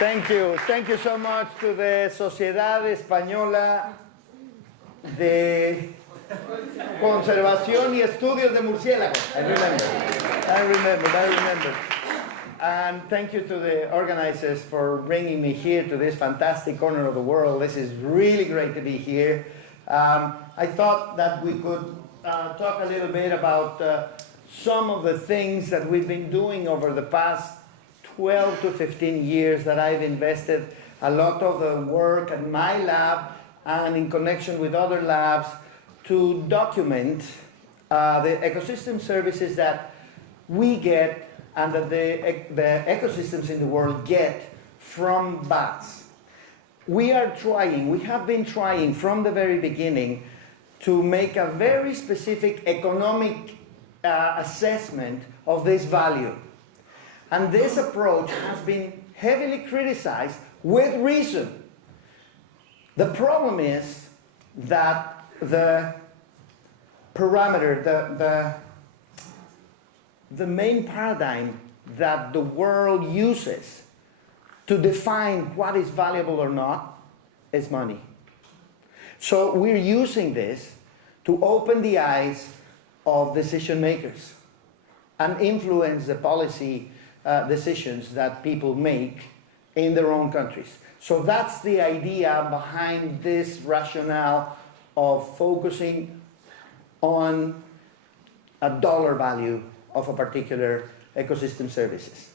Thank you. Thank you so much to the Sociedad Española de Conservación y Estudios de Murciélagos. I remember. And thank you to the organizers for bringing me here to this fantastic corner of the world. This is really great to be here. I thought that we could talk a little bit about some of the things that we've been doing over the past 12 to 15 years that I've invested a lot of the work at my lab and in connection with other labs to document the ecosystem services that we get and that the ecosystems in the world get from bats. We have been trying from the very beginning to make a very specific economic assessment of this value. And this approach has been heavily criticized with reason. The problem is that the parameter, the main paradigm that the world uses to define what is valuable or not is money. So we're using this to open the eyes of decision makers and influence the policy decisions that people make in their own countries. So that's the idea behind this rationale of focusing on a dollar value of a particular ecosystem services.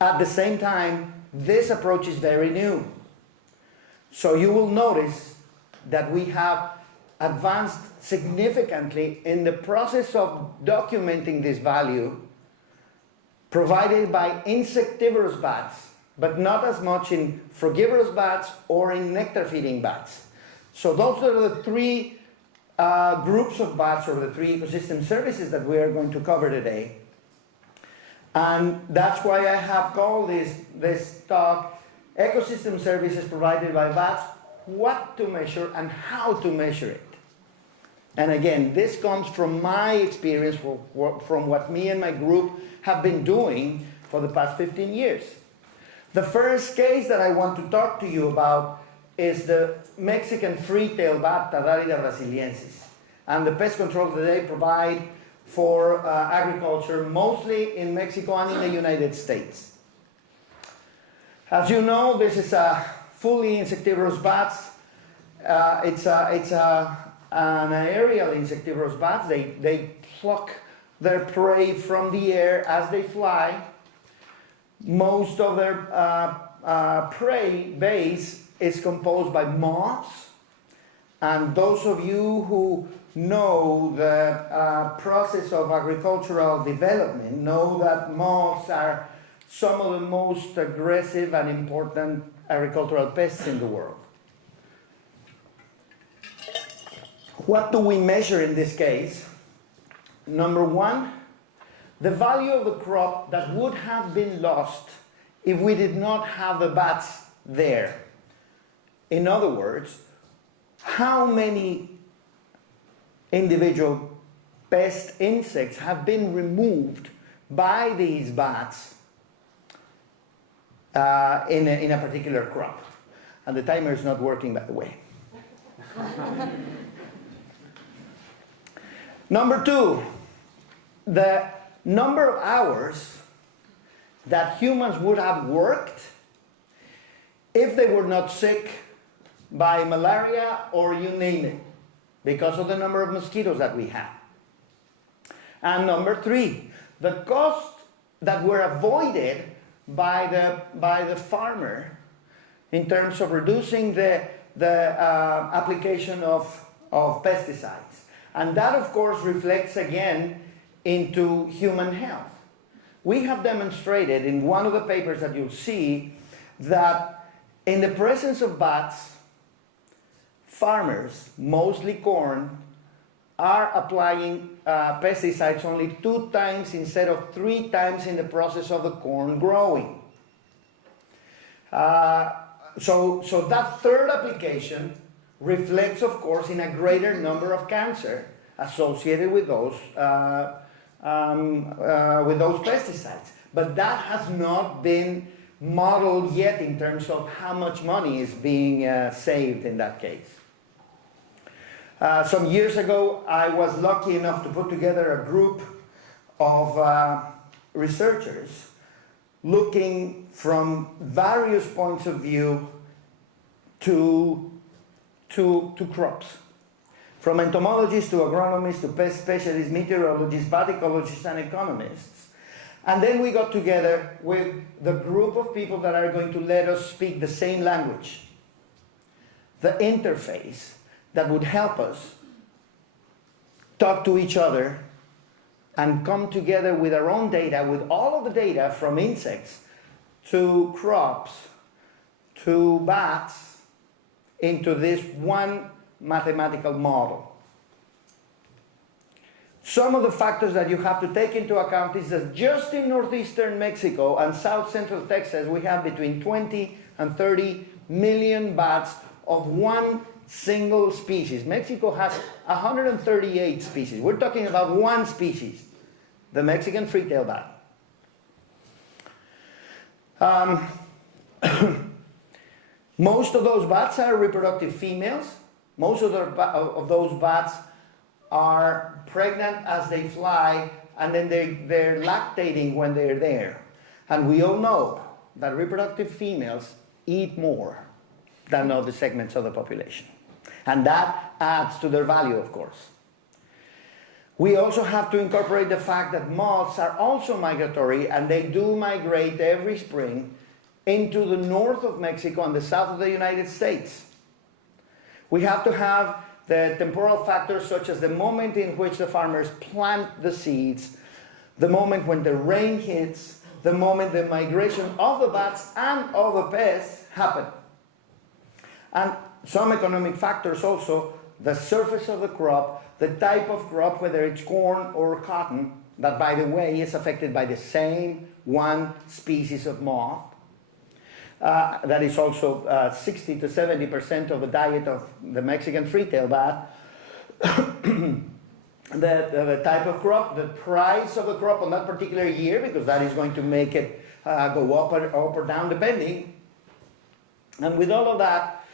At the same time, this approach is very new. So you will notice that we have advanced significantly in the process of documenting this value provided by insectivorous bats, but not as much in frugivorous bats or in nectar-feeding bats. So those are the three groups of bats, or the three ecosystem services that we are going to cover today. And that's why I have called this talk Ecosystem Services Provided by Bats, What to Measure and How to Measure it. And again, this comes from my experience, from what me and my group have been doing for the past 15 years. The first case that I want to talk to you about is the Mexican free-tailed bat, Tadarida brasiliensis, and the pest control that they provide for agriculture, mostly in Mexico and in the United States. As you know, this is a fully insectivorous bat. It's an aerial insectivorous bat. They pluck their prey from the air as they fly. Most of their prey base is composed by moths. And those of you who know the process of agricultural development know that moths are some of the most aggressive and important agricultural pests in the world. What do we measure in this case? Number one, the value of the crop that would have been lost if we did not have the bats there. In other words, how many individual pest insects have been removed by these bats in a particular crop. And the timer is not working, by the way. Number two, the number of hours that humans would have worked if they were not sick by malaria or you name it, because of the number of mosquitoes that we have. And number three, the cost that were avoided by the farmer in terms of reducing the application of pesticides. And that, of course, reflects again into human health. We have demonstrated in one of the papers that you'll see that in the presence of bats, farmers, mostly corn, are applying pesticides only 2 times instead of 3 times in the process of the corn growing. So that third application reflects, of course, in a greater number of cancer associated with those pesticides. But that has not been model yet in terms of how much money is being saved in that case. Some years ago, I was lucky enough to put together a group of researchers looking from various points of view to crops. From entomologists to agronomists to pest specialists, meteorologists, bat ecologists, and economists. And then we got together with the group of people that are going to let us speak the same language. The interface that would help us talk to each other and come together with our own data, with all of the data from insects to crops to bats into this one mathematical model. Some of the factors that you have to take into account is that just in northeastern Mexico and south central Texas, we have between 20 and 30 million bats of one single species. Mexico has 138 species. We're talking about one species, the Mexican free-tailed bat. Most of those bats are reproductive females. Most of those bats are pregnant as they fly, and then they're lactating when they're there. And we all know that reproductive females eat more than other segments of the population. And that adds to their value, of course. We also have to incorporate the fact that moths are also migratory, and they do migrate every spring into the north of Mexico and the south of the United States. We have to have the temporal factors such as the moment in which the farmers plant the seeds, the moment when the rain hits, the moment the migration of the bats and of the pests happen. And some economic factors also, the surface of the crop, the type of crop, whether it's corn or cotton, that by the way is affected by the same one species of moth. That is also 60 to 70% of the diet of the Mexican free-tailed bat. The type of crop, the price of the crop on that particular year, because that is going to make it go up or down depending. And with all of that,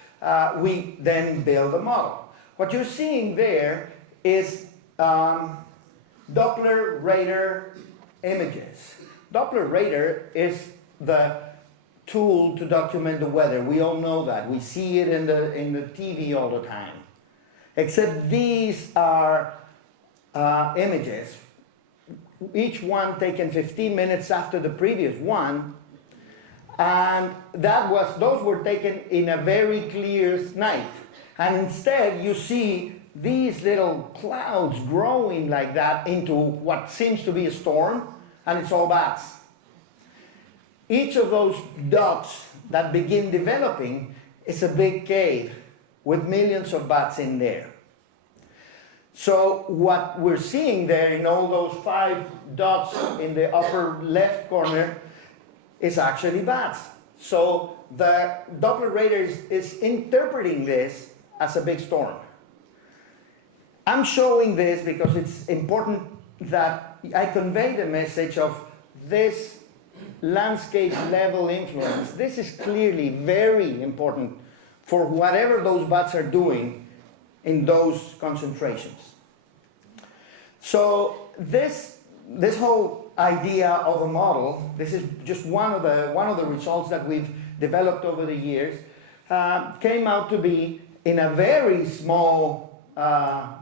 we then build a model. What you're seeing there is Doppler radar images. Doppler radar is the tool to document the weather. We all know that. We see it in the TV all the time. Except these are images, each one taken 15 minutes after the previous one, and those were taken in a very clear night. And instead you see these little clouds growing like that into what seems to be a storm, and it's all bats. Each of those dots that begin developing is a big cave with millions of bats in there. So what we're seeing there in all those 5 dots in the upper left corner is actually bats. So the Doppler radar is interpreting this as a big storm. I'm showing this because it's important that I convey the message of this landscape level influence. This is clearly very important for whatever those bats are doing in those concentrations. So this whole idea of a model, this is just one of the results that we've developed over the years, came out to be in a very small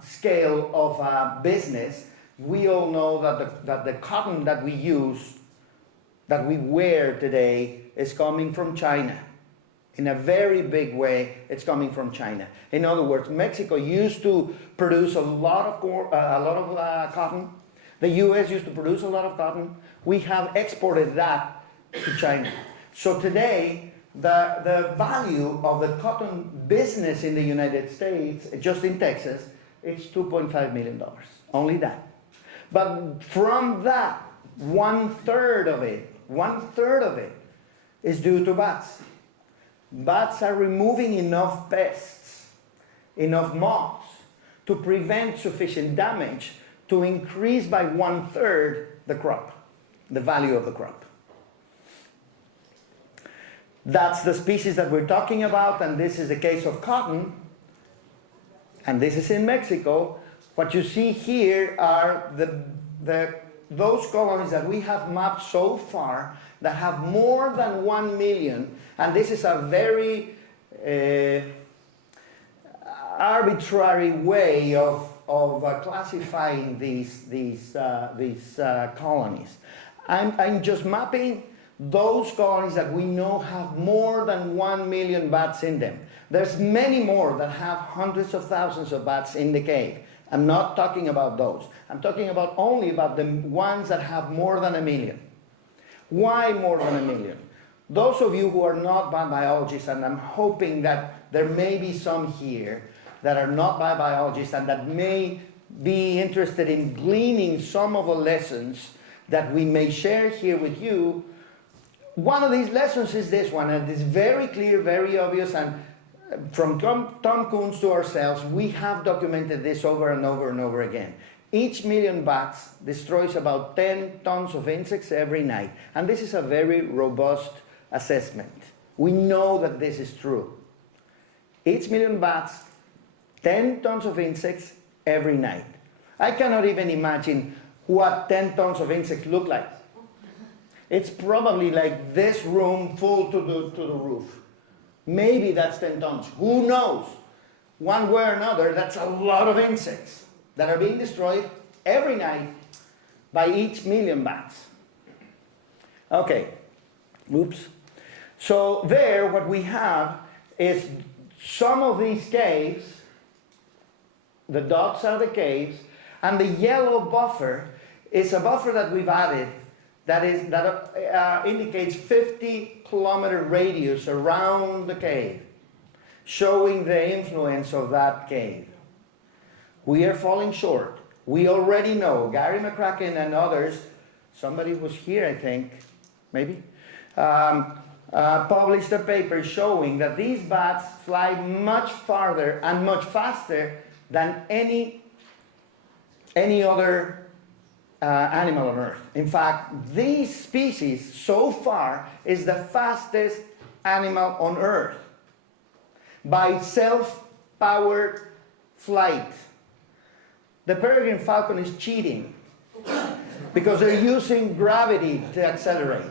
scale of business. We all know that the cotton that we use, that we wear today, is coming from China. In a very big way, it's coming from China. In other words, Mexico used to produce a lot of cotton. The US used to produce a lot of cotton. We have exported that to China. So today, the value of the cotton business in the United States, just in Texas, it's $2.5 million. Only that. But from that, one-third of it is due to bats. Bats are removing enough pests, enough moths, to prevent sufficient damage to increase by one-third the crop, the value of the crop. That's the species that we're talking about, and this is the case of cotton, and this is in Mexico. What you see here are those colonies that we have mapped so far that have more than 1 million, and this is a very arbitrary way of classifying these colonies. I'm just mapping those colonies that we know have more than 1 million bats in them. There's many more that have hundreds of thousands of bats in the cave. I'm not talking about those. I'm talking about only about the ones that have more than 1 million. Why more than 1 million? Those of you who are not bat biologists, and I'm hoping that there may be some here that are not bat biologists and that may be interested in gleaning some of the lessons that we may share here with you. One of these lessons is this one, and it's very clear, very obvious, and from Tom Kuhn's to ourselves, we have documented this over and over and over again. Each million bats destroys about 10 tons of insects every night, and this is a very robust assessment. We know that this is true. Each million bats, 10 tons of insects every night. I cannot even imagine what 10 tons of insects look like. It's probably like this room full to the roof. Maybe that's 10 tons. Who knows? One way or another, that's a lot of insects that are being destroyed every night by each million bats. Okay. Oops. So there, what we have is some of these caves. The dots are the caves, and the yellow buffer is a buffer that we've added that indicates 50-kilometer radius around the cave, showing the influence of that cave. We are falling short. We already know, Gary McCracken and others, somebody was here, I think, maybe, published a paper showing that these bats fly much farther and much faster than any other animal on Earth. In fact, these species so far is the fastest animal on Earth by self-powered flight. The peregrine falcon is cheating because they're using gravity to accelerate.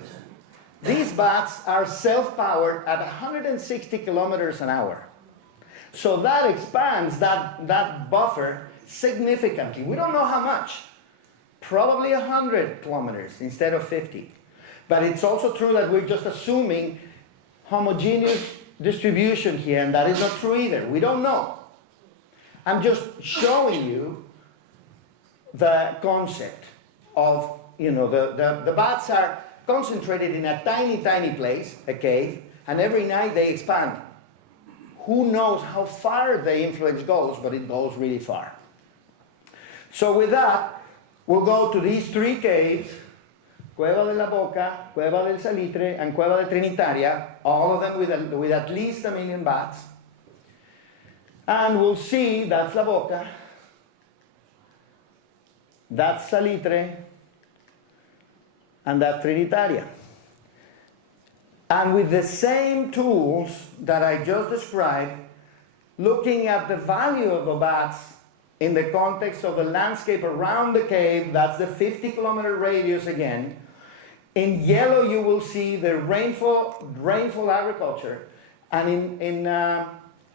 These bats are self-powered at 160 kilometers an hour. So that expands that buffer significantly. We don't know how much. Probably 100 kilometers instead of 50. But it's also true that we're just assuming homogeneous distribution here, and that is not true either. We don't know. I'm just showing you the concept of, the bats are concentrated in a tiny, tiny place, a cave, and every night they expand. Who knows how far the influence goes, but it goes really far. So with that, we'll go to these three caves, Cueva de la Boca, Cueva del Salitre, and Cueva de Trinitaria, all of them with at least 1 million bats. And we'll see, that's La Boca, that's Salitre, and that's Trinitaria. And with the same tools that I just described, looking at the value of the bats in the context of the landscape around the cave, that's the 50-kilometer radius again. In yellow, you will see the rainfall agriculture, and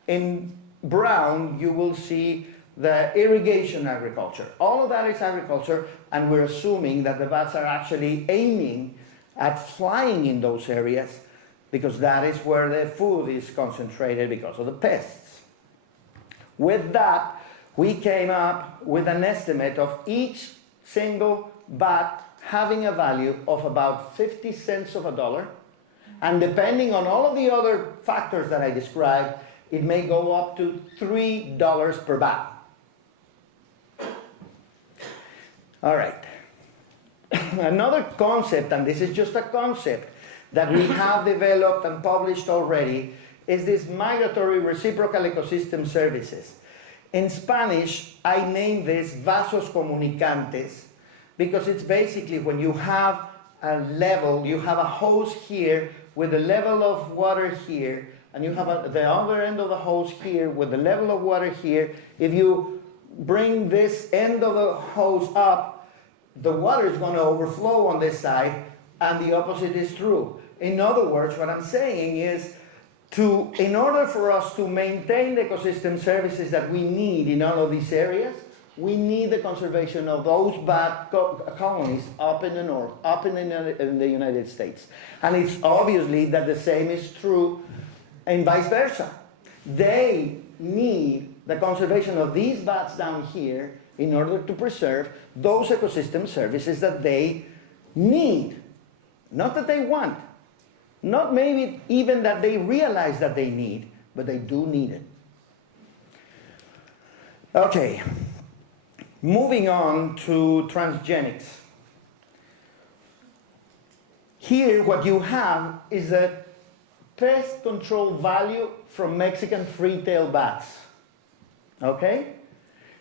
in brown, you will see the irrigation agriculture. All of that is agriculture, and we're assuming that the bats are actually aiming at flying in those areas because that is where the food is concentrated because of the pests. With that, we came up with an estimate of each single bat having a value of about 50 cents of a dollar, and depending on all of the other factors that I described, it may go up to $3 per bat. All right. Another concept, and this is just a concept that we have developed and published already, is this migratory reciprocal ecosystem services. In Spanish, I name this vasos comunicantes because it's basically when you have a level, you have a host here with the level of water here, and you have the other end of the hose here with the level of water here, if you bring this end of the hose up, the water is going to overflow on this side, and the opposite is true. In other words, what I'm saying is, in order for us to maintain the ecosystem services that we need in all of these areas, we need the conservation of those bat colonies up in the north, up in the United States. And it's obviously that the same is true and vice versa. They need the conservation of these bats down here in order to preserve those ecosystem services that they need. Not that they want. Not maybe even that they realize that they need, but they do need it. Okay. Moving on to transgenics. Here what you have is a pest control value from Mexican free-tail bats. Okay?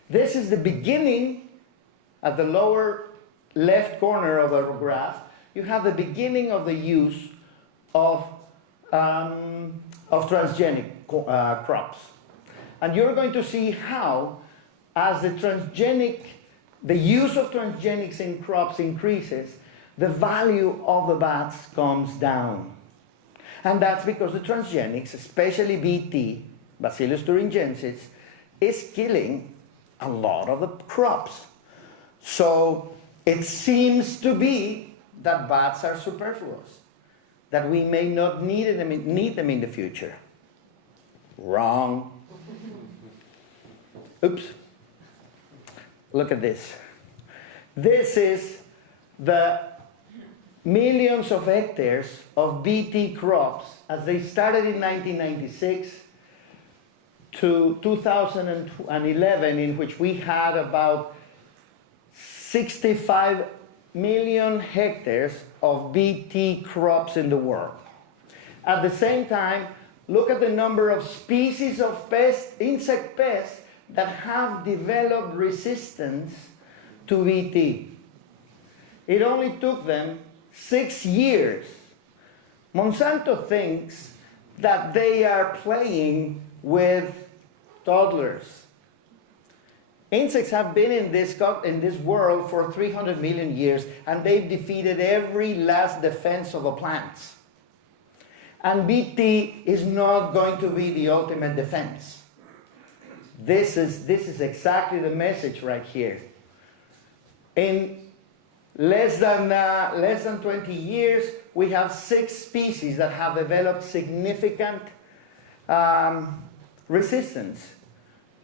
This is the beginning at the lower left corner of the graph. You have the beginning of the use of transgenic crops. And you're going to see how, as the use of transgenics in crops increases, the value of the bats comes down. And that's because the transgenics, especially Bt, Bacillus thuringiensis, is killing a lot of the crops. So it seems to be that bats are superfluous, that we may not need them in the future. Wrong. Oops. Look at this. This is the millions of hectares of Bt crops as they started in 1996 to 2011, in which we had about 65 million hectares of Bt crops in the world. At the same time, look at the number of species of insect pests that have developed resistance to Bt. It only took them 6 years. Monsanto thinks that they are playing with toddlers. Insects have been in this world for 300 million years, and they've defeated every last defense of the plants. And Bt is not going to be the ultimate defense. This is exactly the message right here. In less than 20 years, we have 6 species that have developed significant resistance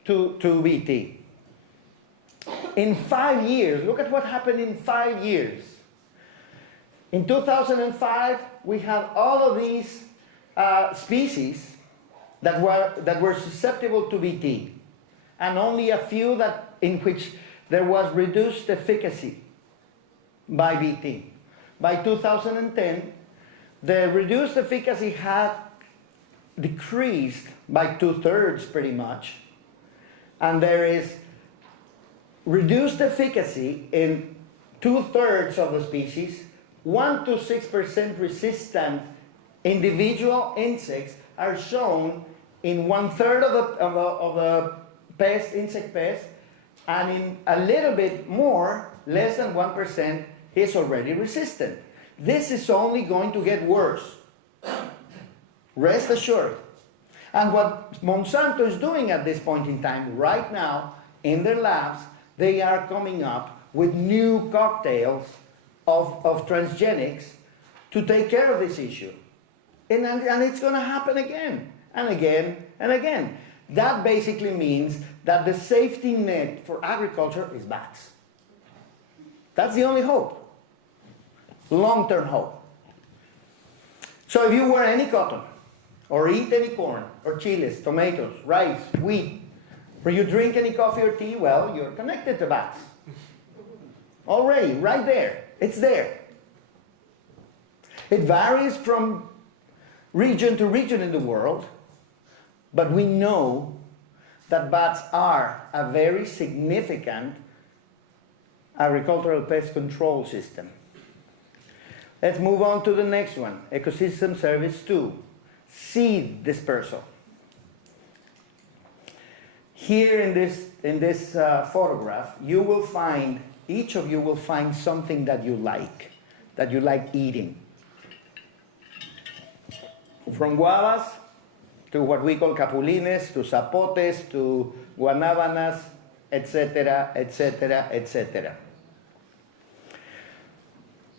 to Bt. In 5 years, look at what happened in 5 years. In 2005, we had all of these species that were susceptible to Bt, and only a few in which there was reduced efficacy by Bt. By 2010, the reduced efficacy had decreased by 2/3 pretty much, and there is reduced efficacy in 2/3 of the species. 1 to 6% resistant individual insects are shown in 1/3 of the insect pest, and in a little bit more, less than 1%, is already resistant. This is only going to get worse. Rest assured. And what Monsanto is doing at this point in time, right now, in their labs, they are coming up with new cocktails of transgenics to take care of this issue. And it's going to happen again and again and again. That basically means that the safety net for agriculture is bats. That's the only hope. Long-term hope. So if you wear any cotton, or eat any corn, or chilies, tomatoes, rice, wheat, or you drink any coffee or tea, well, you're connected to bats. Already, right there. It's there. It varies from region to region in the world, but we know that bats are a very significant agricultural pest control system. Let's move on to the next one, ecosystem service 2, seed dispersal. Here in this photograph, you will find, each of you will find something that you like eating. From guavas to what we call capulines, to zapotes, to guanábanas, etc., etc., etc.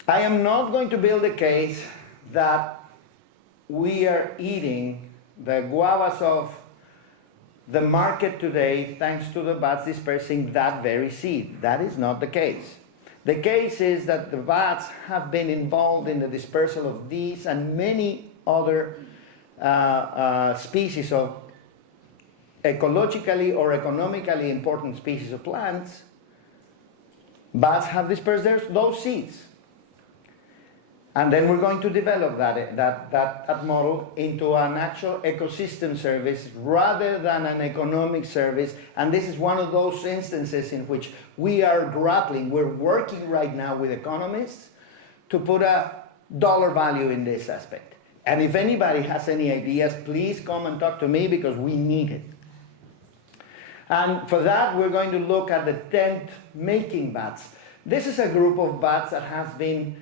I am not going to build a case that we are eating the guavas of the market today thanks to the bats dispersing that very seed. That is not the case. The case is that the bats have been involved in the dispersal of these and many other species of ecologically or economically important species of plants. Bats have dispersed those seeds. And then we're going to develop that model into an actual ecosystem service rather than an economic service. And this is one of those instances in which we are grappling. We're working right now with economists to put a dollar value in this aspect. And if anybody has any ideas, please come and talk to me because we need it. And for that, we're going to look at the tent-making bats. This is a group of bats that has been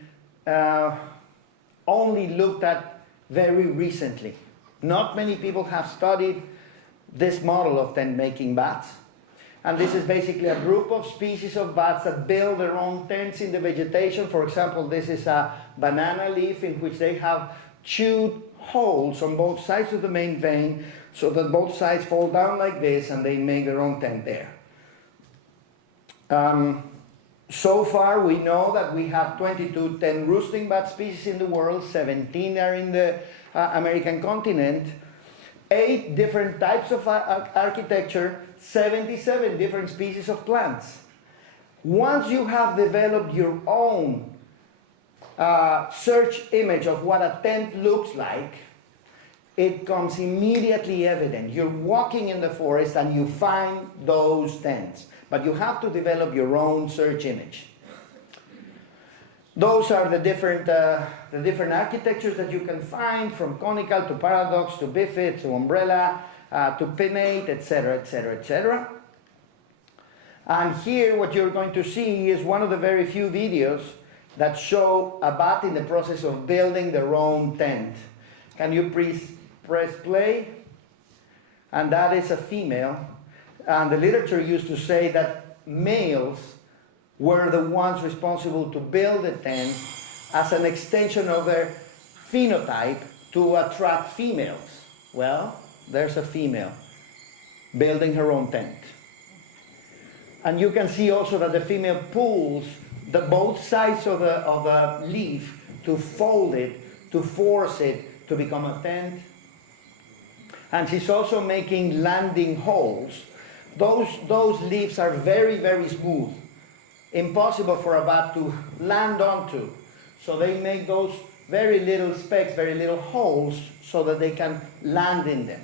only looked at very recently. Not many people have studied this model of tent-making bats. And this is basically a group of species of bats that build their own tents in the vegetation. For example, this is a banana leaf in which they have chewed holes on both sides of the main vein so that both sides fall down like this and they make their own tent there. So far, we know that we have 22 tent roosting bat species in the world, 17 are in the American continent, 8 different types of architecture, 77 different species of plants. Once you have developed your own search image of what a tent looks like, it comes immediately evident. You're walking in the forest and you find those tents. But you have to develop your own search image. Those are the different architectures that you can find, from conical to paradox to bifid to umbrella to pinnate, etc., etc., etc. And here what you're going to see is one of the very few videos that show a bat in the process of building their own tent. Can you please press play? And that is a female. And the literature used to say that males were the ones responsible to build the tent as an extension of their phenotype to attract females. Well, there's a female building her own tent. And you can see also that the female pulls both sides of the leaf to fold it, to force it to become a tent. And she's also making landing holes. Those leaves are very, very smooth, impossible for a bat to land onto. So they make those very little specks, very little holes, so that they can land in them.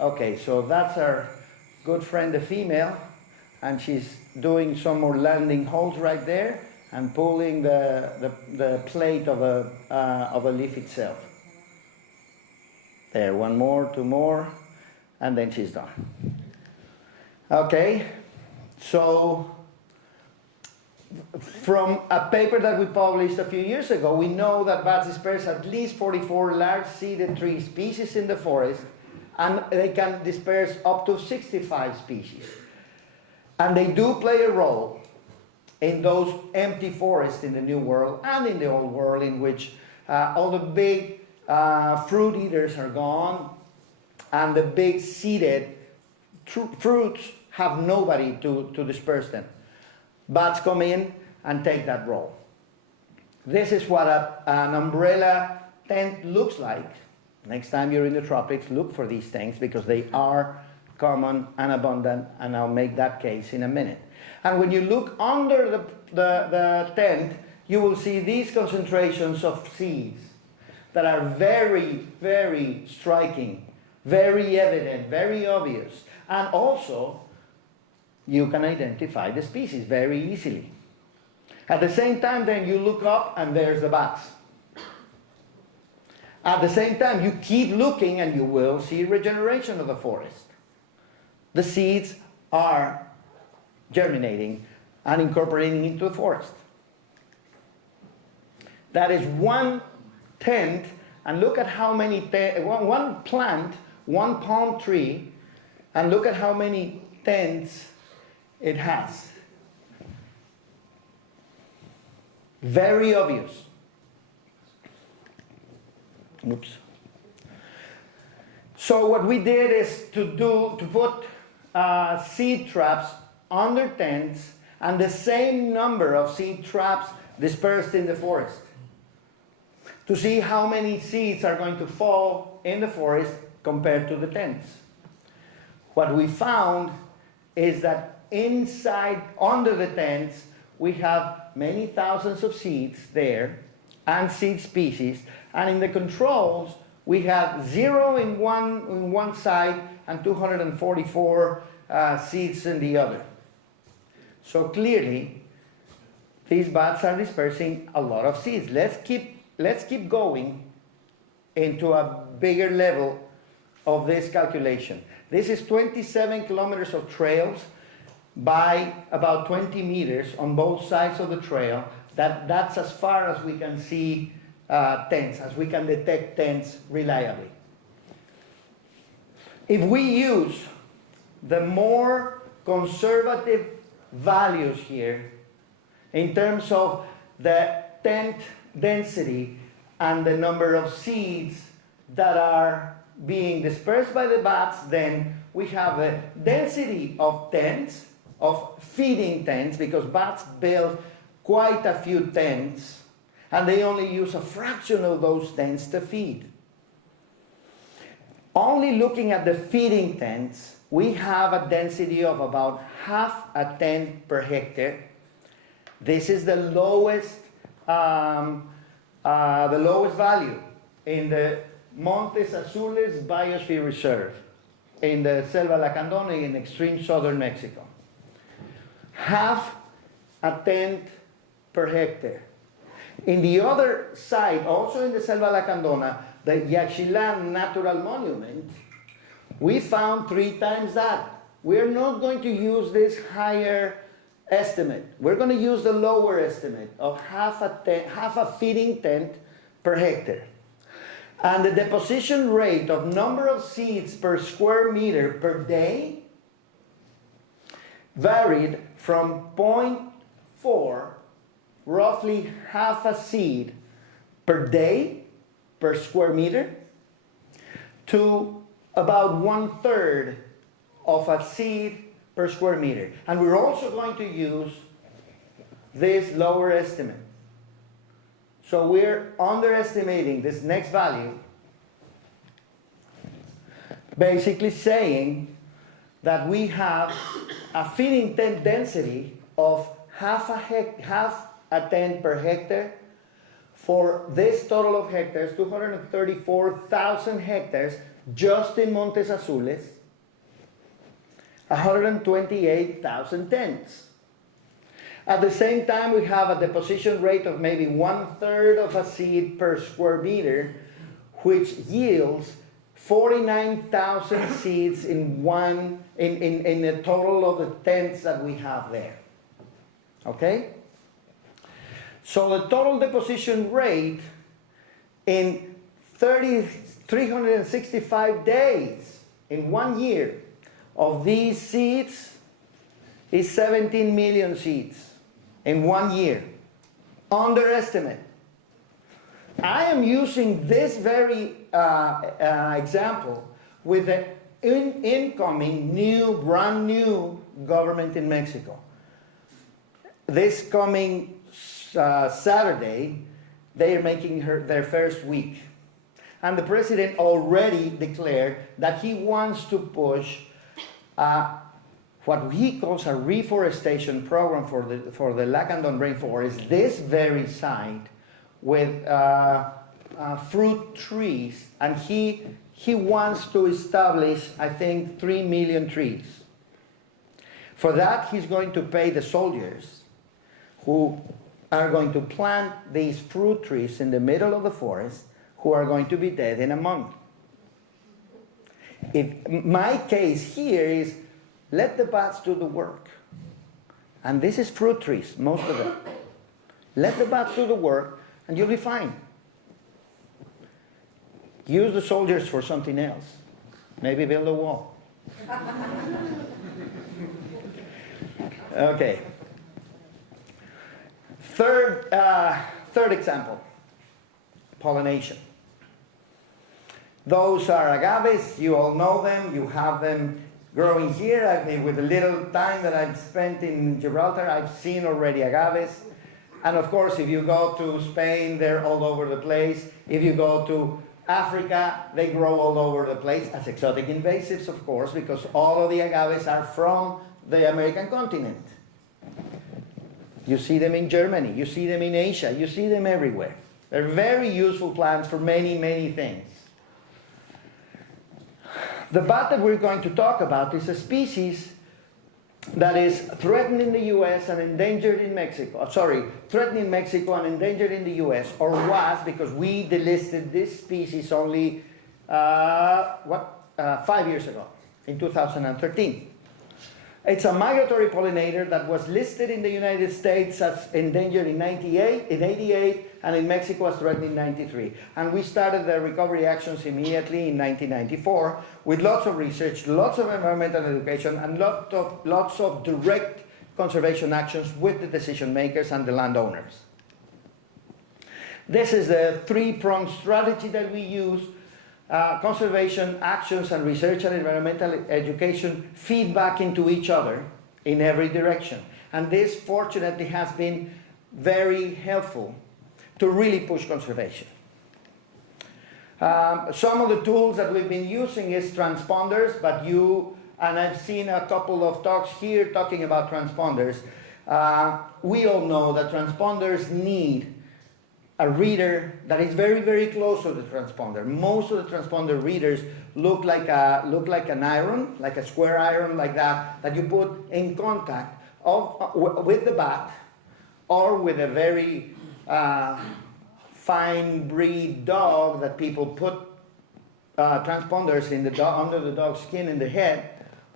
Okay, so that's our good friend, the female, and she's doing some more landing holes right there and pulling the plate of a leaf itself. There, one more, two more, and then she's done. Okay, so from a paper that we published a few years ago, we know that bats disperse at least 44 large-seeded tree species in the forest, and they can disperse up to 65 species. And they do play a role in those empty forests in the New World and in the Old World, in which all the big fruit eaters are gone, and the big seeded fruits have nobody to disperse them. Bats come in and take that role. This is what an umbrella tent looks like. Next time you're in the tropics, look for these things because they are common and abundant, and I'll make that case in a minute. And when you look under the tent, you will see these concentrations of seeds that are very, very striking, very evident, very obvious. And also, you can identify the species very easily. At the same time, then you look up and there's the bats. At the same time, you keep looking and you will see regeneration of the forest. The seeds are germinating and incorporating into the forest. That is 1/10, and look at how many, one plant, one palm tree, and look at how many tenths it has. Very obvious. Oops. So what we did is to put seed traps under tents and the same number of seed traps dispersed in the forest to see how many seeds are going to fall in the forest compared to the tents. What we found is that inside, under the tents, we have many thousands of seeds there and seed species, and in the controls we have 0 in one side and 244 seeds in the other. So clearly these bats are dispersing a lot of seeds. Let's keep going into a bigger level of this calculation. This is 27 kilometers of trails by about 20 meters on both sides of the trail. That's as far as we can see tents, as we can detect tents reliably. If we use the more conservative values here in terms of the tent density and the number of seeds that are being dispersed by the bats, then we have a density of tents, of feeding tents, because bats build quite a few tents and they only use a fraction of those tents to feed. Only looking at the feeding tents, we have a density of about half a tent per hectare. This is the lowest value in the Montes Azules Biosphere Reserve in the Selva Lacandona in extreme southern Mexico. Half a tent per hectare. In the other side, also in the Selva Lacandona, the Yaxchilán Natural Monument, we found 3 times that. We're not going to use this higher estimate. We're going to use the lower estimate of half a feeding tent per hectare. And the deposition rate of number of seeds per square meter per day varied from 0.4, roughly half a seed per day per square meter, to about 1/3 of a seed per square meter. And we're also going to use this lower estimate. So we're underestimating this next value, basically saying that we have a feeding tent density of half a tent per hectare for this total of hectares, 234,000 hectares, just in Montes Azules, 128,000 tents. At the same time, we have a deposition rate of maybe 1/3 of a seed per square meter, which yields 49,000 seeds in the total of the tents that we have there. Okay? So the total deposition rate in 365 days in 1 year of these seeds is 17 million seeds in 1 year. Underestimate. I am using this very example with the incoming brand new government in Mexico. This coming Saturday, they are making their first week. And the president already declared that he wants to push what he calls a reforestation program for the Lacandon rainforest, this very site, with fruit trees, and he wants to establish, I think, 3 million trees. For that, he's going to pay the soldiers who are going to plant these fruit trees in the middle of the forest who are going to be dead in a month. My case here is let the bats do the work. And this is fruit trees, most of them. Let the bats do the work and you'll be fine. Use the soldiers for something else. Maybe build a wall. Okay. Third example, pollination. Those are agaves. You all know them. You have them growing here. With the little time that I've spent in Gibraltar, I've seen already agaves. And of course, if you go to Spain, they're all over the place. If you go to Africa, they grow all over the place as exotic invasives, of course, because all of the agaves are from the American continent. You see them in Germany, you see them in Asia, you see them everywhere. They're very useful plants for many, many things. The bat that we're going to talk about is a species that is threatened in the US and endangered in Mexico. Threatened in Mexico and endangered in the US, or was, because we delisted this species only 5 years ago, in 2013. It's a migratory pollinator that was listed in the United States as endangered in 88, and in Mexico as threatened in 93. And we started the recovery actions immediately in 1994 with lots of research, lots of environmental education, and lots of direct conservation actions with the decision makers and the landowners. This is the three-pronged strategy that we use. Conservation actions and research and environmental education feed back into each other in every direction. And this, fortunately, has been very helpful to really push conservation. Some of the tools that we've been using is transponders, and I've seen a couple of talks here talking about transponders. We all know that transponders need a reader that is very, very close to the transponder. Most of the transponder readers look like an iron, like a square iron like that you put in contact with the bat or with a very fine breed dog that people put transponders in under the dog's skin in the head,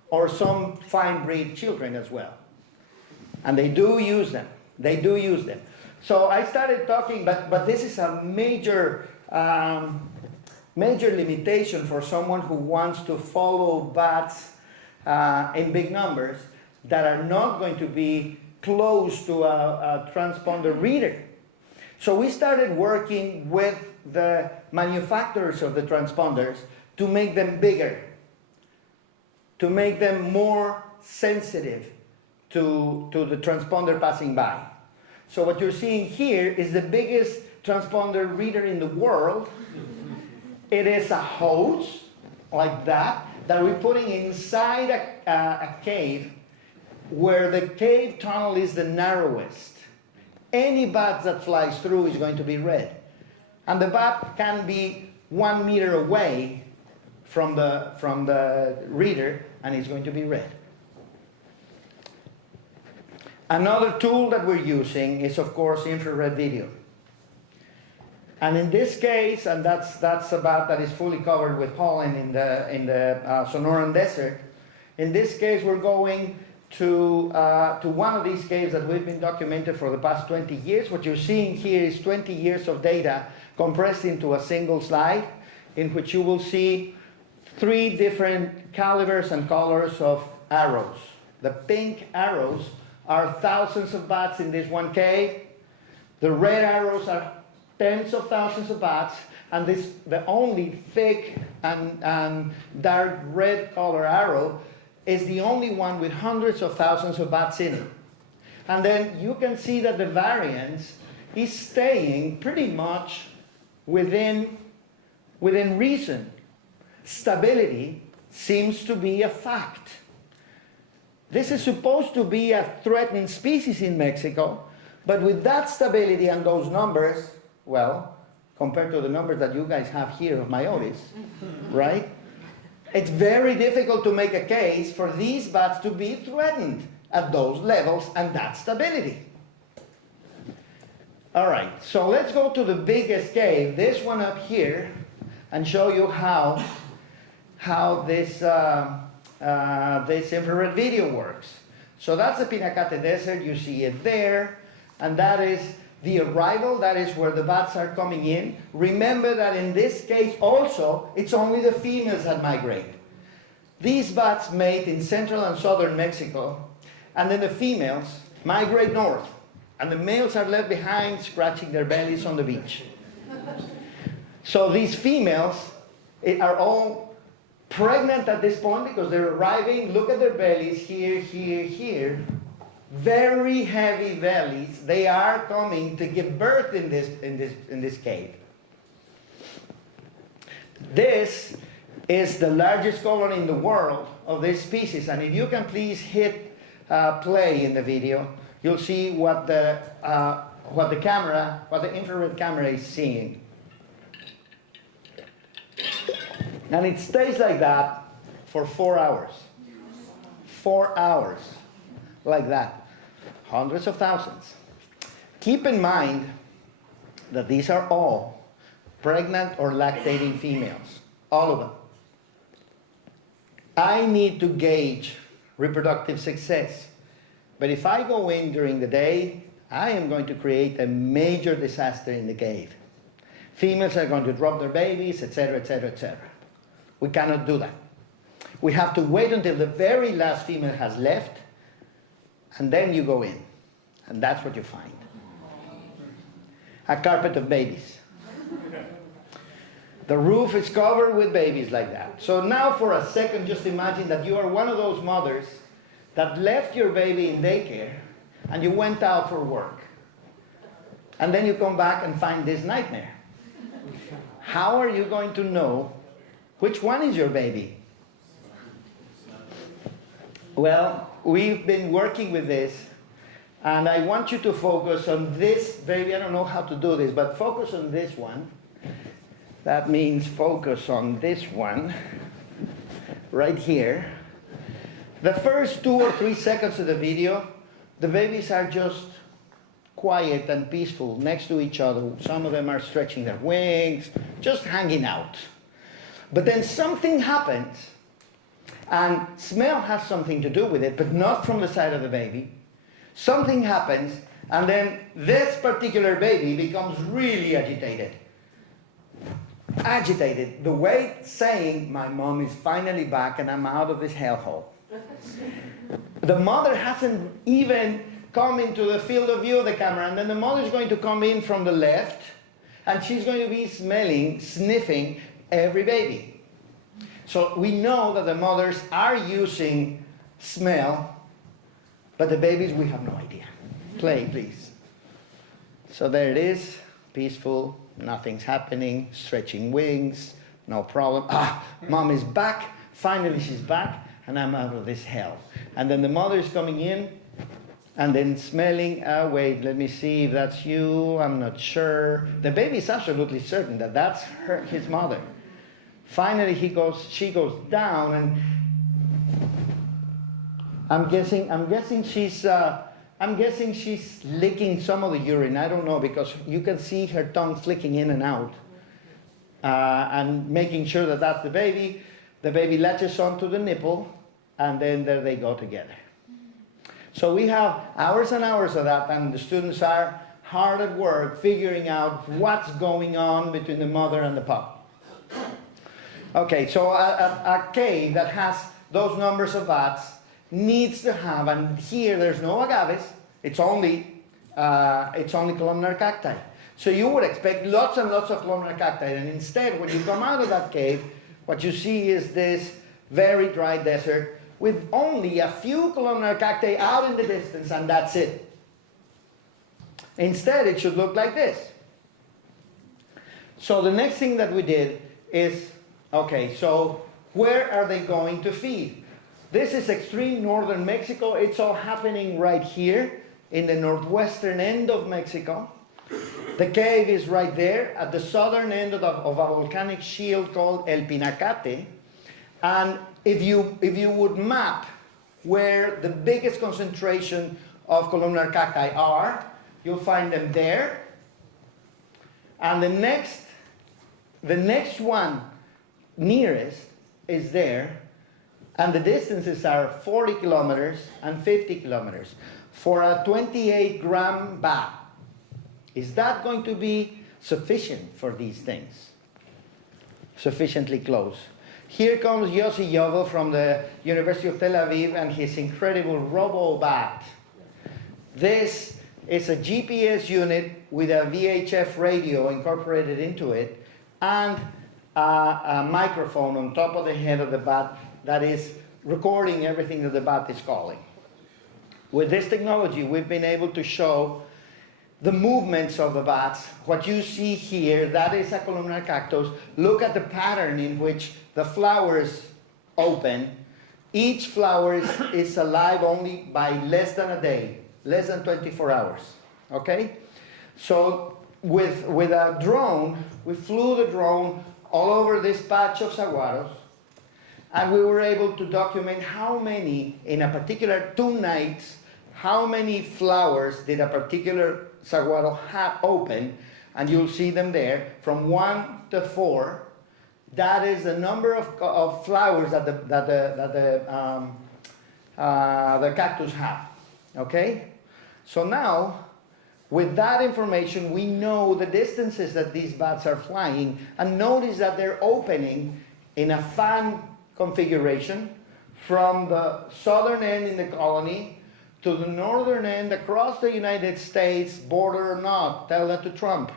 or some fine breed children as well. And they do use them. They do use them. So I started talking, but this is a major limitation for someone who wants to follow bats in big numbers that are not going to be close to a transponder reader. So we started working with the manufacturers of the transponders to make them bigger, to make them more sensitive to the transponder passing by. So what you're seeing here is the biggest transponder reader in the world. It is a hose like that we're putting inside a cave where the cave tunnel is the narrowest. Any bat that flies through is going to be red. And the bat can be 1 meter away from the reader and it's going to be red. Another tool that we're using is, of course, infrared video. And in this case, and that's a bat that is fully covered with pollen in the Sonoran Desert. In this case, we're going to one of these caves that we've been documented for the past 20 years. What you're seeing here is 20 years of data compressed into a single slide, in which you will see 3 different calibers and colors of arrows. The pink arrows are thousands of bats in this one cave. The red arrows are tens of thousands of bats, and the only thick and dark red color arrow is the only one with hundreds of thousands of bats in it. And then you can see that the variance is staying pretty much within reason. Stability seems to be a fact. This is supposed to be a threatened species in Mexico, but with that stability and those numbers, well, compared to the numbers that you guys have here of Myotis, right? It's very difficult to make a case for these bats to be threatened at those levels and that stability. All right, so let's go to the biggest cave, this one up here, and show you how this infrared video works. So that's the Pinacate Desert, you see it there, and that is the arrival, that is where the bats are coming in. Remember that in this case also, it's only the females that migrate. These bats mate in central and southern Mexico, and then the females migrate north, and the males are left behind scratching their bellies on the beach. So these females are all pregnant at this point because they're arriving. Look at their bellies here, here, here. Very heavy bellies. They are coming to give birth in this cave. This is the largest colony in the world of this species, and if you can please hit play in the video, you'll see what the infrared camera is seeing. And it stays like that for 4 hours. 4 hours, like that. Hundreds of thousands. Keep in mind that these are all pregnant or lactating females. All of them. I need to gauge reproductive success. But if I go in during the day, I am going to create a major disaster in the cave. Females are going to drop their babies, etc., etc., etc. We cannot do that. We have to wait until the very last female has left, and then you go in. And that's what you find. A carpet of babies. The roof is covered with babies like that. So now for a second, just imagine that you are one of those mothers that left your baby in daycare and you went out for work. And then you come back and find this nightmare. How are you going to know which one is your baby? Well, we've been working with this, and I want you to focus on this baby. I don't know how to do this, but focus on this one. That means focus on this one right here. The first 2 or 3 seconds of the video, the babies are just quiet and peaceful next to each other. Some of them are stretching their wings, just hanging out. But then something happens, and smell has something to do with it, but not from the side of the baby. Something happens, and then this particular baby becomes really agitated. Agitated, the way it's saying, my mom is finally back and I'm out of this hellhole. The mother hasn't even come into the field of view of the camera, and then the mother is going to come in from the left, and she's going to be smelling, sniffing every baby. So we know that the mothers are using smell, but the babies, we have no idea. Play, please. So there it is, peaceful, nothing's happening, stretching wings, no problem. Ah, mom is back, finally she's back, and I'm out of this hell. And then the mother is coming in, and then smelling, wait, let me see if that's you, I'm not sure. The baby is absolutely certain that that's his mother. Finally she goes down, and I'm guessing she's licking some of the urine. I don't know, because you can see her tongue flicking in and out, and making sure that that's the baby. The baby latches onto the nipple, and then there they go together. So we have hours and hours of that, and the students are hard at work figuring out what's going on between the mother and the pup. Okay, so a cave that has those numbers of bats needs to have, and here there's no agaves, it's only columnar cacti. So you would expect lots and lots of columnar cacti, and instead when you come out of that cave, what you see is this very dry desert with only a few columnar cacti out in the distance, and that's it. Instead, it should look like this. So the next thing that we did is, okay, so where are they going to feed? This is extreme northern Mexico. It's all happening right here in the northwestern end of Mexico. The cave is right there at the southern end of a volcanic shield called El Pinacate. And if you would map where the biggest concentration of columnar cacti are, you'll find them there And the next one nearest is there, and the distances are 40 kilometers and 50 kilometers for a 28-gram bat. Is that going to be sufficient for these things? Sufficiently close. Here comes Yossi Yovel from the University of Tel Aviv and his incredible RoboBat. This is a GPS unit with a VHF radio incorporated into it and a microphone on top of the head of the bat that is recording everything that the bat is calling. With this technology, we've been able to show the movements of the bats. What you see here, that is a columnar cactus. Look at the pattern in which the flowers open. Each flower is alive only by less than a day, less than 24 hours, okay? So with a drone, we flew the drone all over this patch of saguaros, and we were able to document how many, in a particular 2 nights, how many flowers did a particular saguaro have open, and you'll see them there, from 1 to 4. That is the number of flowers that the cactus have, okay? So now, with that information, we know the distances that these bats are flying, and notice that they're opening in a fan configuration from the southern end in the colony to the northern end across the United States, border or not. Tell that to Trump.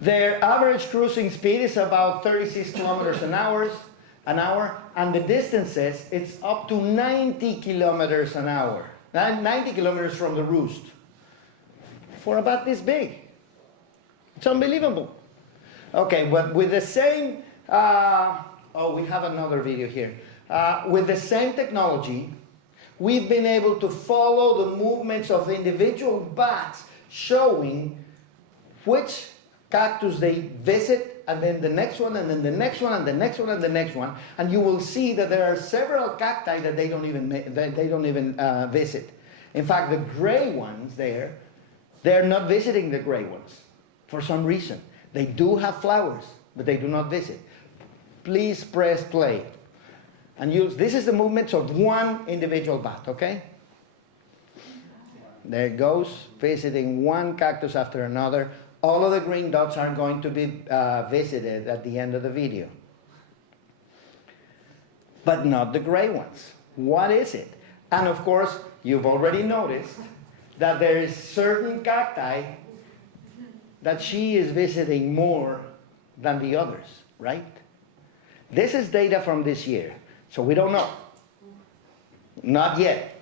Their average cruising speed is about 36 kilometers an hour, and the distances, it's up to 90 kilometers an hour. 90 kilometers from the roost. For about this big. It's unbelievable. Okay, but with the same, we have another video here. With the same technology, we've been able to follow the movements of individual bats, showing which cactus they visit, and then the next one, and then the next one, and the next one, and the next one. And you will see that there are several cacti that they don't even visit. In fact, the gray ones there, they're not visiting the gray ones for some reason. They do have flowers, but they do not visit. Please press play. And this is the movements of one individual bat, okay? There it goes, visiting one cactus after another. All of the green dots are going to be visited at the end of the video. But not the gray ones. What is it? And of course, you've already noticed that there is certain cacti that she is visiting more than the others, right? This is data from this year. So we don't know. Not yet.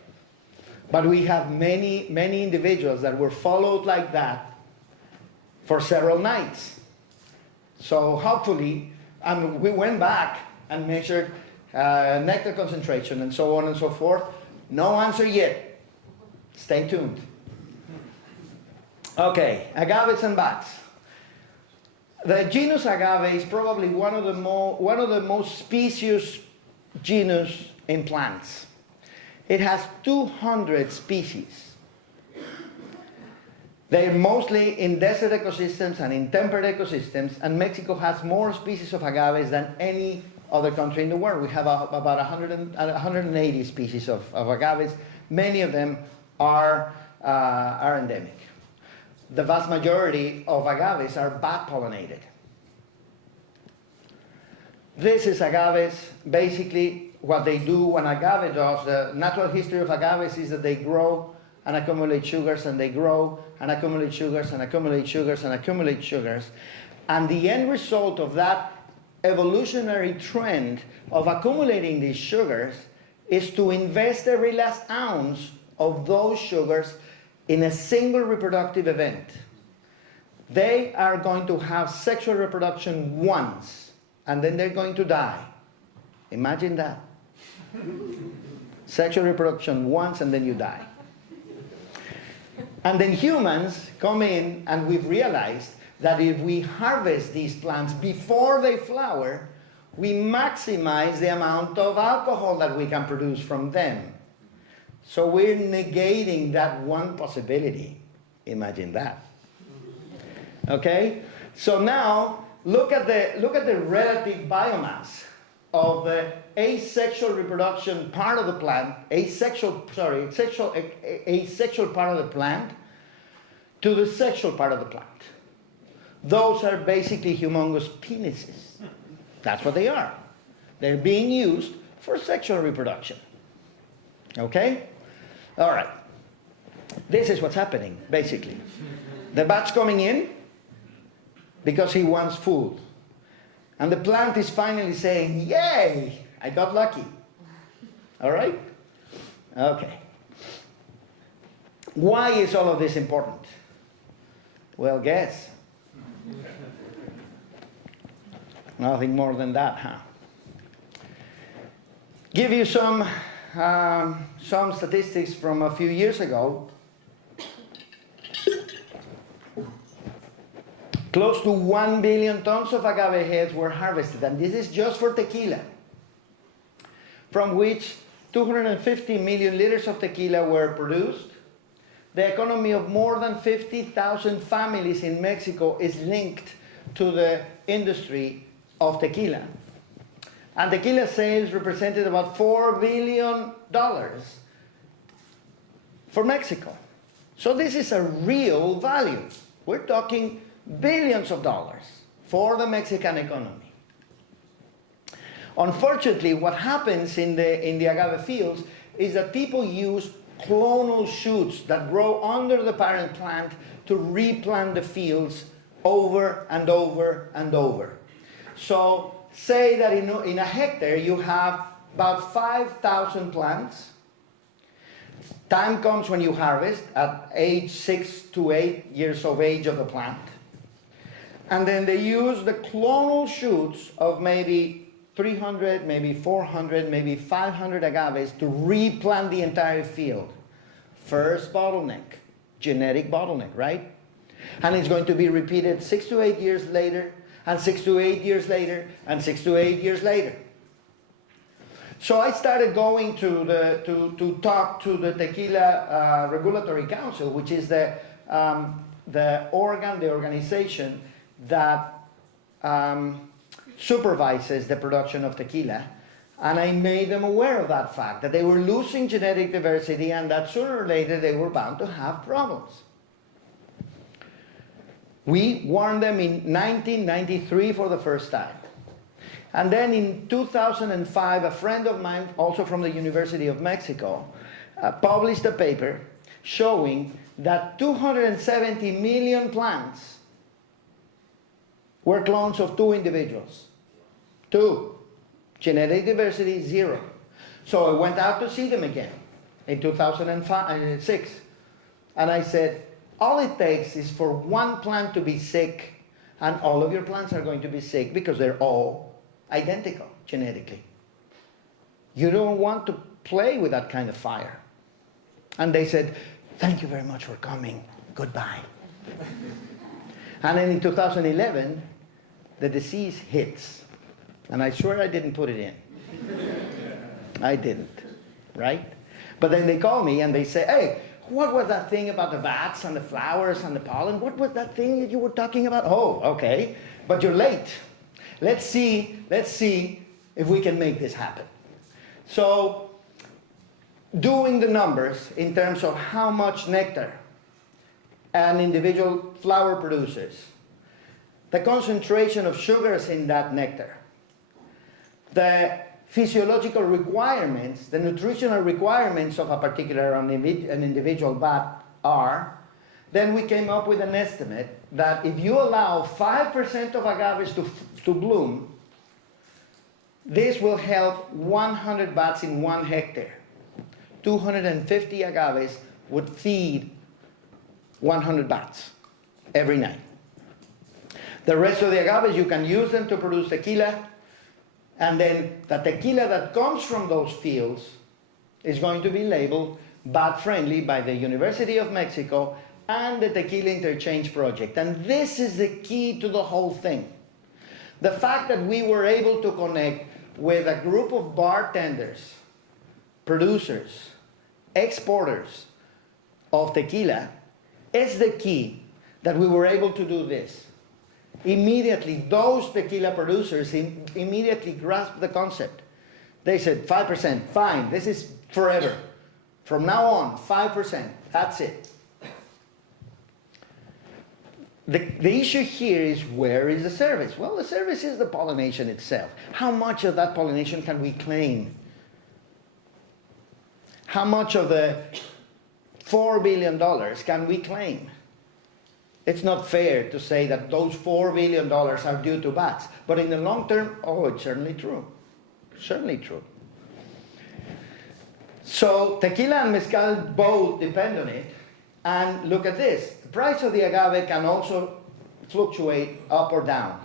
But we have many, many individuals that were followed like that for several nights. So hopefully, we went back and measured nectar concentration and so on and so forth. No answer yet. Stay tuned. Okay, agaves and bats. The genus Agave is probably one of the most specious genus in plants. It has 200 species. They're mostly in desert ecosystems and in temperate ecosystems, and Mexico has more species of agaves than any other country in the world. We have about 180 species of agaves. Many of them are endemic. The vast majority of agaves are bat pollinated. This is agaves. Basically, what they do, an agave does, the natural history of agaves is that they grow and accumulate sugars, and they grow and accumulate sugars and accumulate sugars and accumulate sugars. And the end result of that evolutionary trend of accumulating these sugars is to invest every last ounce of those sugars in a single reproductive event. They are going to have sexual reproduction once, and then they're going to die. Imagine that. Sexual reproduction once, and then you die. And then humans come in, and we've realized that if we harvest these plants before they flower, we maximize the amount of alcohol that we can produce from them. So we're negating that one possibility Imagine that. Okay? So now, look at the relative biomass of the asexual reproduction part of the plant, asexual part of the plant to the sexual part of the plant. Those are basically humongous penises. That's what they are. They're being used for sexual reproduction. Okay? All right. This is what's happening, basically. The bat's coming in because he wants food. And the plant is finally saying, yay, I got lucky. All right? Okay. Why is all of this important? Well, guess. Nothing more than that, huh? Give you some statistics from a few years ago. Close to 1 billion tons of agave heads were harvested, and this is just for tequila, from which 250 million liters of tequila were produced. The economy of more than 50,000 families in Mexico is linked to the industry of tequila. And tequila sales represented about $4 billion for Mexico. So this is a real value. We're talking billions of dollars for the Mexican economy. Unfortunately, what happens in the agave fields is that people use clonal shoots that grow under the parent plant to replant the fields over and over and over. So say that in a hectare you have about 5,000 plants. Time comes when you harvest at age 6 to 8 years of age of the plant. And then they use the clonal shoots of maybe 300, maybe 400, maybe 500 agaves to replant the entire field. First bottleneck, genetic bottleneck, right? And it's going to be repeated 6 to 8 years later, and 6 to 8 years later, and 6 to 8 years later. So I started going to talk to the Tequila Regulatory Council, which is the organization that supervises the production of tequila, and I made them aware of that fact, that they were losing genetic diversity and that sooner or later they were bound to have problems. We warned them in 1993 for the first time. And then in 2005, a friend of mine, also from the University of Mexico, published a paper showing that 270 million plants were clones of 2 individuals. 2. Genetic diversity, 0. So I went out to see them again in 2006. And I said, all it takes is for one plant to be sick, and all of your plants are going to be sick because they're all identical genetically. You don't want to play with that kind of fire. And they said, thank you very much for coming. Goodbye. And then in 2011, the disease hits. And I swear I didn't put it in. I didn't, right? But then they call me and they say, hey, what was that thing about the bats and the flowers and the pollen? What was that thing that you were talking about? Oh, okay, but you're late. Let's see if we can make this happen. So, doing the numbers in terms of how much nectar an individual flower produces, the concentration of sugars in that nectar, the physiological requirements, the nutritional requirements of a particular an individual bat are, then we came up with an estimate that if you allow 5% of agaves to bloom, this will help 100 bats in 1 hectare. 250 agaves would feed 100 bats every night. The rest of the agaves, you can use them to produce tequila, and then the tequila that comes from those fields is going to be labeled bat-friendly by the University of Mexico and the Tequila Interchange Project. And this is the key to the whole thing. The fact that we were able to connect with a group of bartenders, producers, exporters of tequila It's the key that we were able to do this. Immediately, those tequila producers immediately grasped the concept. They said, 5%, fine, this is forever. From now on, 5%, that's it. The issue here is, where is the service? Well, the service is the pollination itself. How much of that pollination can we claim? How much of the $4 billion can we claim? It's not fair to say that those $4 billion are due to bats. But in the long term, oh, it's certainly true. Certainly true. So tequila and mezcal both depend on it. And look at this. The price of the agave can also fluctuate up or down.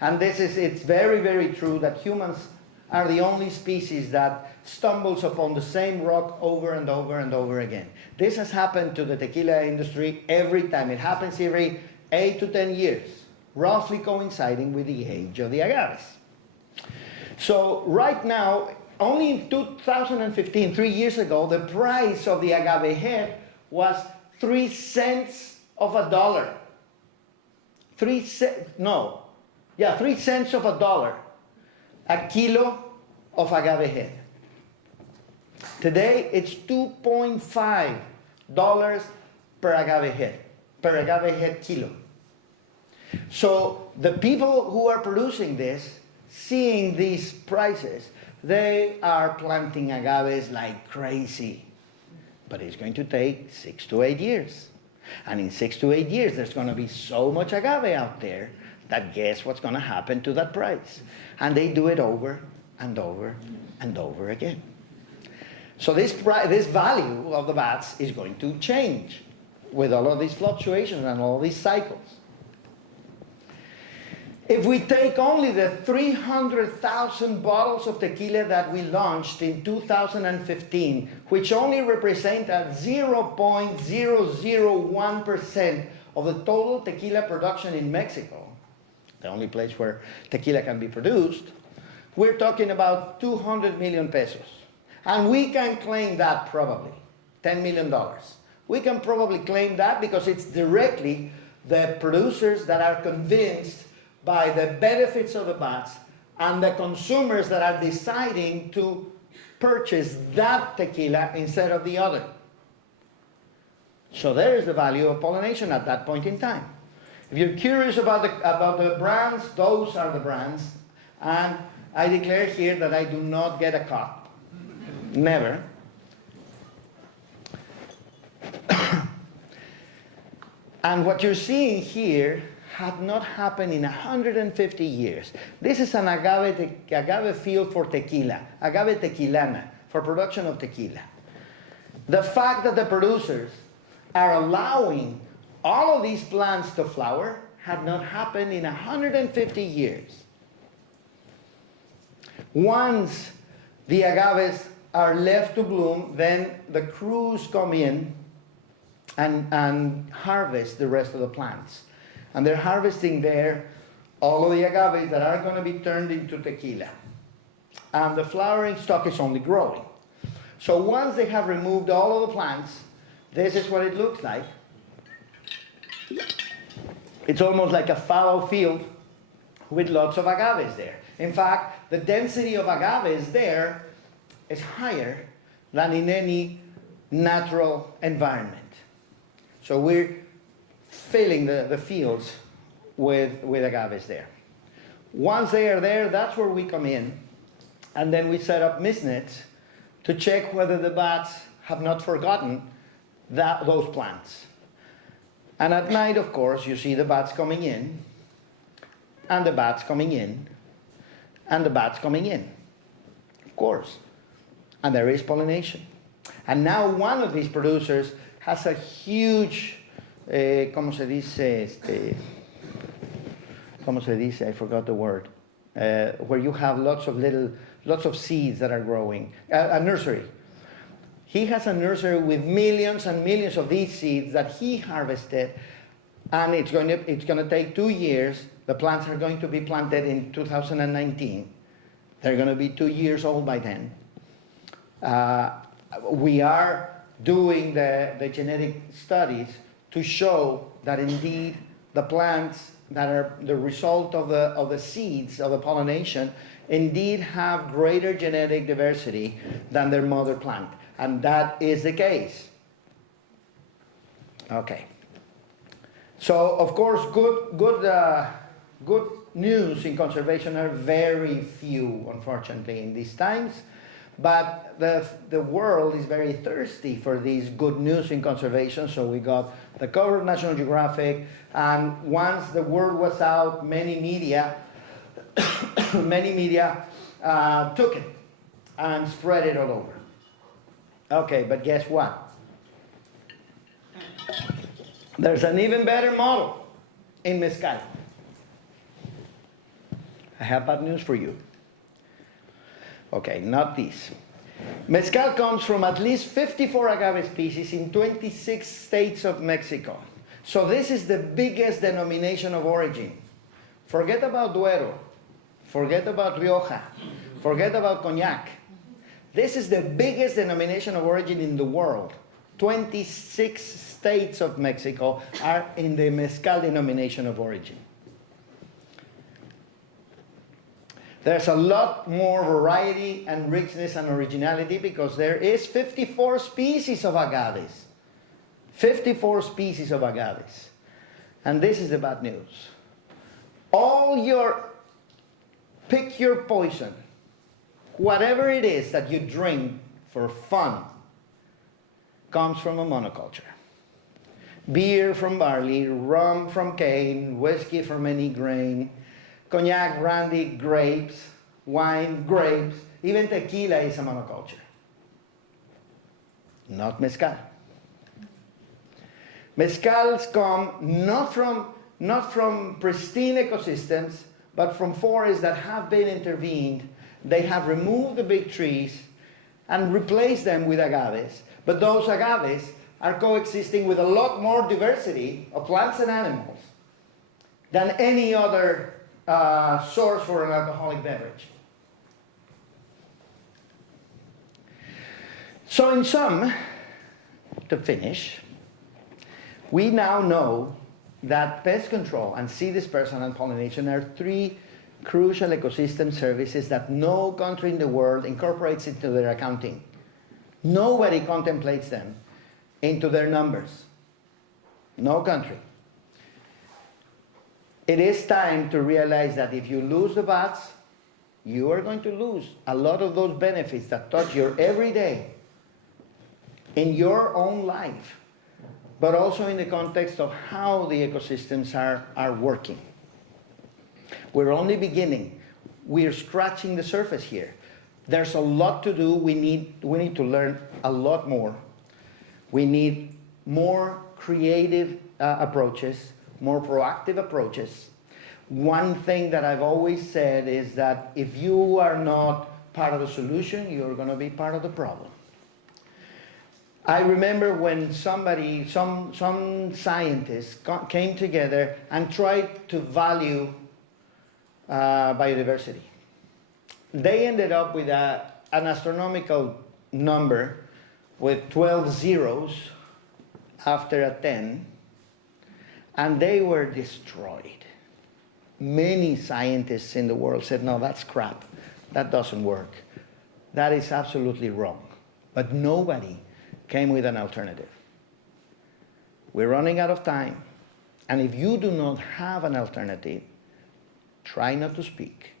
And it's very, very true that humans are the only species that stumbles upon the same rock over and over and over again. This has happened to the tequila industry every time. It happens every 8 to 10 years, roughly coinciding with the age of the agaves. So right now, only in 2015, 3 years ago, the price of the agave head was 3 cents of a dollar. 3 cents of a dollar. A kilo of agave head. Today, it's $2.5 per agave head kilo. So the people who are producing this, seeing these prices, they are planting agaves like crazy. But it's going to take 6 to 8 years. And in 6 to 8 years, there's going to be so much agave out there that guess what's going to happen to that price. And they do it over and over and over again. So this value of the bats is going to change with all of these fluctuations and all these cycles. If we take only the 300,000 bottles of tequila that we launched in 2015, which only represent a 0.001% of the total tequila production in Mexico, the only place where tequila can be produced, we're talking about 200 million pesos. And we can claim that probably, $10 million. We can probably claim that because it's directly the producers that are convinced by the benefits of the bats and the consumers that are deciding to purchase that tequila instead of the other. So there is the value of pollination at that point in time. If you're curious about the brands, those are the brands. And I declare here that I do not get a cut. Never. And what you're seeing here had not happened in 150 years. This is an agave field for tequila, agave tequilana, for production of tequila. The fact that the producers are allowing all of these plants to flower had not happened in 150 years. Once the agaves are left to bloom, then the crews come in and harvest the rest of the plants. And they're harvesting there all of the agaves that are going to be turned into tequila. And the flowering stock is only growing. So once they have removed all of the plants, this is what it looks like. It's almost like a fallow field with lots of agaves there. In fact, the density of agaves there is higher than in any natural environment. So we're filling the fields with agaves there. Once they are there, that's where we come in, and then we set up mist nets to check whether the bats have not forgotten those plants. And at night, of course, you see the bats coming in, and the bats coming in, and the bats coming in, of course. And there is pollination. And now one of these producers has a huge, ¿cómo se dice? I forgot the word. Where you have lots of seeds that are growing. A nursery. He has a nursery with millions and millions of these seeds that he harvested, and it's going to take 2 years. The plants are going to be planted in 2019. They're going to be 2 years old by then. We are doing the genetic studies to show that indeed the plants that are the result of the seeds of the pollination indeed have greater genetic diversity than their mother plant. And that is the case. Okay. So, of course, good news in conservation are very few, unfortunately, in these times. But the world is very thirsty for these good news in conservation. So we got the cover of National Geographic, and once the word was out, many media took it and spread it all over. Okay, but guess what? There's an even better model in mezcal. I have bad news for you. Okay, not this. Mezcal comes from at least 54 agave species in 26 states of Mexico. So this is the biggest denomination of origin. Forget about Duero. Forget about Rioja. Forget about Cognac. This is the biggest denomination of origin in the world. 26 states of Mexico are in the mezcal denomination of origin. There's a lot more variety and richness and originality because there is 54 species of agaves. 54 species of agaves. And this is the bad news. Pick your poison. Whatever it is that you drink for fun comes from a monoculture. Beer from barley, rum from cane, whiskey from any grain, cognac, brandy, grapes, wine, grapes, even tequila is a monoculture. Not mezcal. Mezcals come not from pristine ecosystems, but from forests that have been intervened. They have removed the big trees and replaced them with agaves. But those agaves are coexisting with a lot more diversity of plants and animals than any other source for an alcoholic beverage. So in sum, to finish, we now know that pest control and seed dispersal and pollination are three crucial ecosystem services that no country in the world incorporates into their accounting. Nobody contemplates them into their numbers. No country. It is time to realize that if you lose the bats, you are going to lose a lot of those benefits that touch your everyday in your own life, but also in the context of how the ecosystems are working. We're only beginning. We're scratching the surface here. There's a lot to do. We need to learn a lot more. We need more creative approaches, more proactive approaches. One thing that I've always said is that if you are not part of the solution, you're going to be part of the problem. I remember when some scientists came together and tried to value biodiversity. They ended up with an astronomical number with 12 zeros after a 10, and they were destroyed. Many scientists in the world said, no, that's crap. That doesn't work. That is absolutely wrong. But nobody came with an alternative. We're running out of time. And if you do not have an alternative, try not to speak.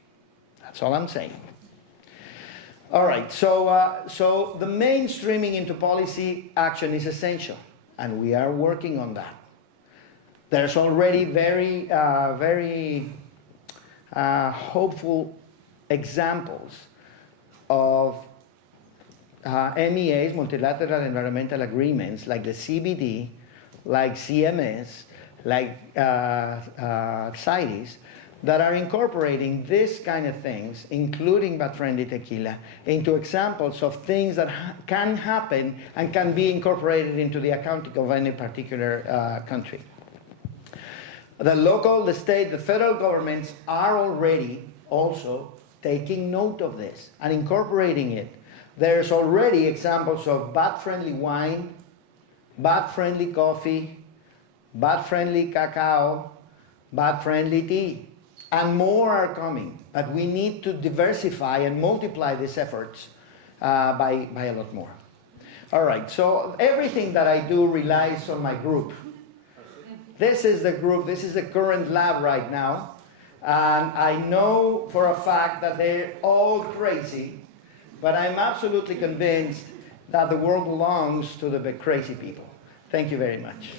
That's all I'm saying. All right, so the mainstreaming into policy action is essential, and we are working on that. There's already very hopeful examples of MEAs, multilateral environmental agreements, like the CBD, like CMS, like CITES, that are incorporating this kind of things, including bat-friendly tequila, into examples of things that can happen and can be incorporated into the accounting of any particular country. The local, the state, the federal governments are already also taking note of this and incorporating it. There's already examples of bat-friendly wine, bat-friendly coffee, bat-friendly cacao, bat-friendly tea, and more are coming. But we need to diversify and multiply these efforts by a lot more. All right, so everything that I do relies on my group. This is the group, this is the current lab right now. And I know for a fact that they're all crazy, but I'm absolutely convinced that the world belongs to the crazy people. Thank you very much.